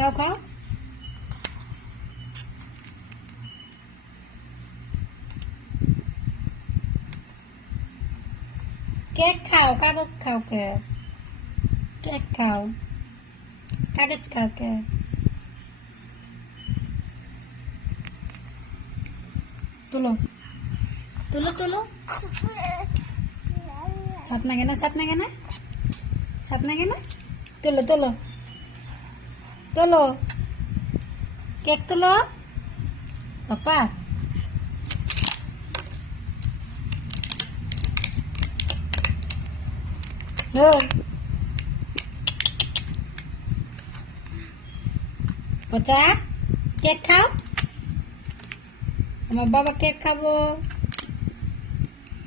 খাও খাও। কেক খাও, কাগজ খাও কে? কেক খাও, কাগজ খাও কে? তুলো তুলো তুলো। সাত মাগে না, সাত মাগে না, সাত মাগে না। তুলো তুলো তুলো, কেক তুলো পাপা। পচা কেক খাও, আমার বাবা কেক খাবো।